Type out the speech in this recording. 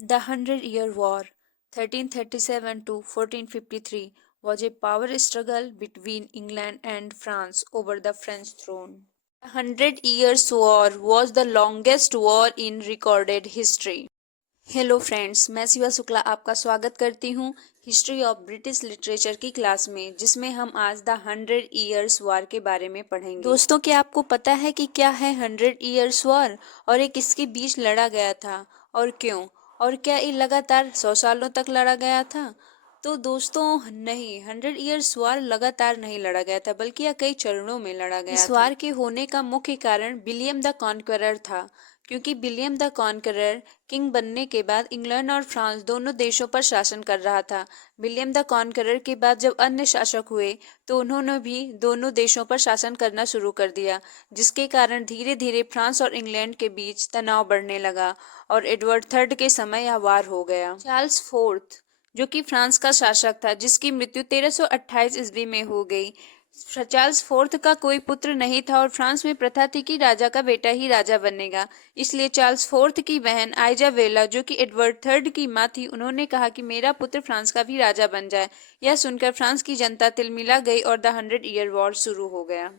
The Hundred Year War, 1337 to 1453, was a power struggle between England and France over the French throne. The Hundred Years' War was the longest war in recorded history. Hello friends, मैं शिवा शुक्ला आपका स्वागत करती हूँ history of British literature की class में, जिसमें हम आज द 100 Years वार के बारे में पढ़ेंगे। दोस्तों, क्या आपको पता है कि क्या है 100 Years वार और ये किसके बीच लड़ा गया था और क्यों, और क्या ये लगातार 100 सालों तक लड़ा गया था? तो दोस्तों, नहीं, 100 Years वार लगातार नहीं लड़ा गया था, बल्कि यह कई चरणों में लड़ा गया था। इस वार के होने का मुख्य कारण विलियम द कॉन्करर था, क्योंकि विलियम द कॉन्करर किंग बनने के बाद इंग्लैंड और फ्रांस दोनों देशों पर शासन कर रहा था। विलियम द कॉन्करर के बाद जब अन्य शासक हुए तो उन्होंने भी दोनों देशों पर शासन करना शुरू कर दिया, जिसके कारण धीरे धीरे फ्रांस और इंग्लैंड के बीच तनाव बढ़ने लगा और एडवर्ड थर्ड के समय यह वार हो गया। चार्ल्स फोर्थ, जो कि फ्रांस का शासक था, जिसकी मृत्यु 1328 ईस्वी में हो गई। चार्ल्स फोर्थ का कोई पुत्र नहीं था और फ्रांस में प्रथा थी कि राजा का बेटा ही राजा बनेगा। इसलिए चार्ल्स फोर्थ की बहन आइजाबेला, जो कि एडवर्ड थर्ड की मां थी, उन्होंने कहा कि मेरा पुत्र फ्रांस का भी राजा बन जाए। यह सुनकर फ्रांस की जनता तिलमिला गई और द 100 Year वॉर शुरू हो गया।